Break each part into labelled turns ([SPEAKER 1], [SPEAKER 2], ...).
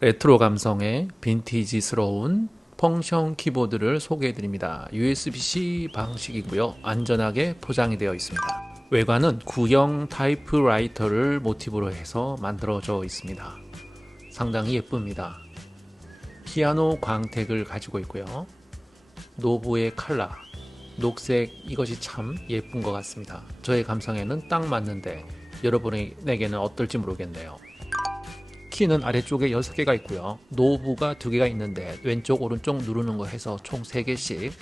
[SPEAKER 1] 레트로 감성의 빈티지스러운 펑션 키보드를 소개해 드립니다. USB-C 방식이고요. 안전하게 포장이 되어 있습니다. 외관은 구형 타이프라이터를 모티브로 해서 만들어져 있습니다. 상당히 예쁩니다. 피아노 광택을 가지고 있고요. 노브의 칼라, 녹색 이것이 참 예쁜 것 같습니다. 저의 감성에는 딱 맞는데 여러분에게는 어떨지 모르겠네요. 키는 아래쪽에 6개가 있고요. 노브가 2개가 있는데 왼쪽 오른쪽 누르는 거 해서 총 3개씩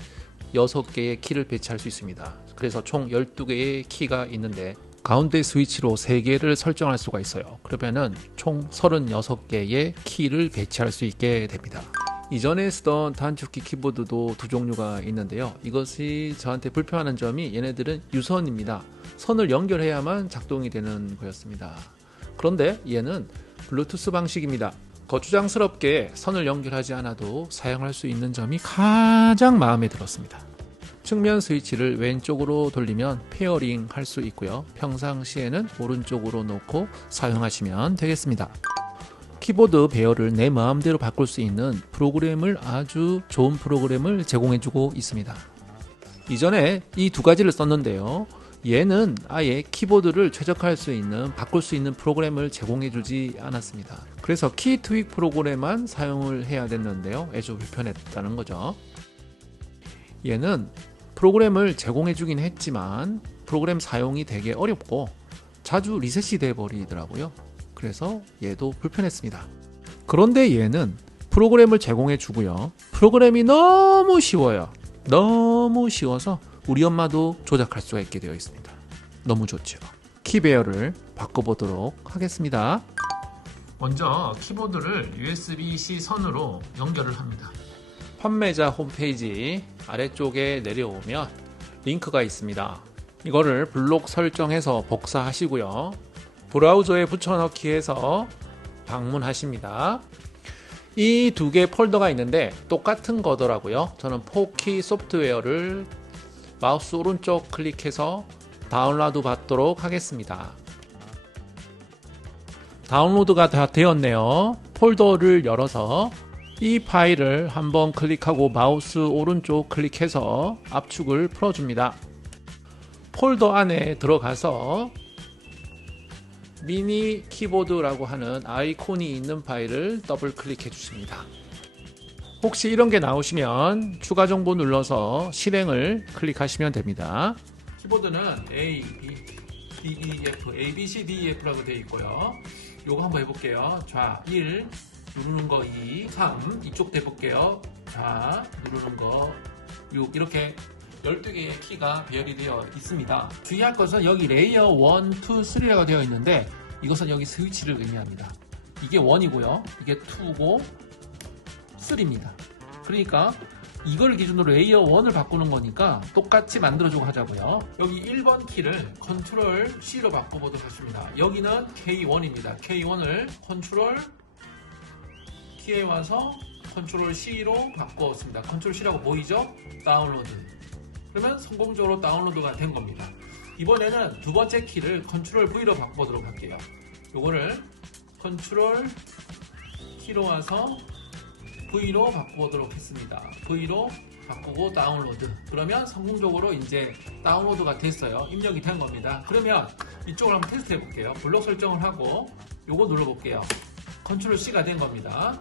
[SPEAKER 1] 6개의 키를 배치할 수 있습니다. 그래서 총 12개의 키가 있는데 가운데 스위치로 3개를 설정할 수가 있어요. 그러면은 총 36개의 키를 배치할 수 있게 됩니다. 이전에 쓰던 단축키 키보드도 두 종류가 있는데요. 이것이 저한테 불편한 점이 얘네들은 유선입니다. 선을 연결해야만 작동이 되는 거였습니다. 그런데 얘는 블루투스 방식입니다. 거추장스럽게 선을 연결하지 않아도 사용할 수 있는 점이 가장 마음에 들었습니다. 측면 스위치를 왼쪽으로 돌리면 페어링 할 수 있고요. 평상시에는 오른쪽으로 놓고 사용하시면 되겠습니다. 키보드 배열을 내 마음대로 바꿀 수 있는 프로그램을 아주 좋은 프로그램을 제공해주고 있습니다. 이전에 이 두 가지를 썼는데요. 얘는 아예 키보드를 최적화할 수 있는 바꿀 수 있는 프로그램을 제공해 주지 않았습니다. 그래서 키 트윅 프로그램만 사용을 해야 됐는데요. 아주 불편했다는 거죠. 얘는 프로그램을 제공해 주긴 했지만 프로그램 사용이 되게 어렵고 자주 리셋이 돼 버리더라고요. 그래서 얘도 불편했습니다. 그런데 얘는 프로그램을 제공해 주고요. 프로그램이 너무 쉬워요. 너무 쉬워서 우리 엄마도 조작할 수가 있게 되어 있습니다. 너무 좋죠. 키 배열을 바꿔보도록 하겠습니다. 먼저 키보드를 USB-C 선으로 연결을 합니다. 판매자 홈페이지 아래쪽에 내려오면 링크가 있습니다. 이거를 블록 설정해서 복사하시고요. 브라우저에 붙여넣기 해서 방문하십니다. 이 두개 폴더가 있는데 똑같은 거더라고요. 저는 4키 소프트웨어를 마우스 오른쪽 클릭해서 다운로드 받도록 하겠습니다. 다운로드가 다 되었네요. 폴더를 열어서 이 파일을 한번 클릭하고 마우스 오른쪽 클릭해서 압축을 풀어줍니다. 폴더 안에 들어가서 미니 키보드라고 하는 아이콘이 있는 파일을 더블 클릭해 주십니다. 혹시 이런 게 나오시면 추가 정보 눌러서 실행을 클릭하시면 됩니다. 키보드는 A, B, D, E, F, A, B, C, D, E, F라고 되어 있고요. 요거 한번 해볼게요. 좌 1, 누르는 거 2, 3, 이쪽도 해볼게요. 좌, 누르는 거 6, 이렇게 12개의 키가 배열이 되어 있습니다. 주의할 것은 여기 레이어 1, 2, 3라고 되어 있는데 이것은 여기 스위치를 의미합니다. 이게 1이고요. 이게 2고 3입니다. 그러니까 이걸 기준으로 레이어 1을 바꾸는 거니까 똑같이 만들어주고 하자고요. 여기 1번 키를 컨트롤 C로 바꿔보도록 하겠습니다. 여기는 K1입니다. K1을 컨트롤 키에 와서 컨트롤 C로 바꾸었습니다. 컨트롤 C라고 보이죠? 다운로드. 그러면 성공적으로 다운로드가 된 겁니다. 이번에는 두 번째 키를 컨트롤 V로 바꿔보도록 할게요. 요거를 컨트롤 키로 와서 V로 바꾸도록 했습니다. V로 바꾸고 다운로드. 그러면 성공적으로 이제 다운로드가 됐어요. 입력이 된 겁니다. 그러면 이쪽을 한번 테스트 해볼게요. 블록 설정을 하고 요거 눌러볼게요. 컨트롤 C가 된 겁니다.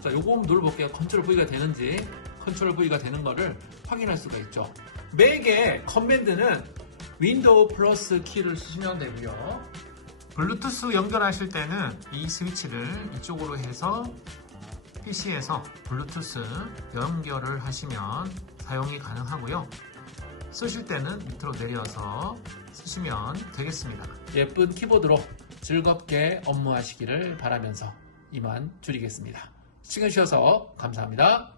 [SPEAKER 1] 자, 요거 한번 눌러볼게요. 컨트롤 V가 되는지 컨트롤 V가 되는 거를 확인할 수가 있죠. 맥의 커맨드는 윈도우 플러스 키를 쓰시면 되고요. 블루투스 연결하실 때는 이 스위치를 이쪽으로 해서 PC에서 블루투스 연결을 하시면 사용이 가능하고요. 쓰실 때는 밑으로 내려서 쓰시면 되겠습니다. 예쁜 키보드로 즐겁게 업무하시기를 바라면서 이만 줄이겠습니다. 시간 주셔서 감사합니다.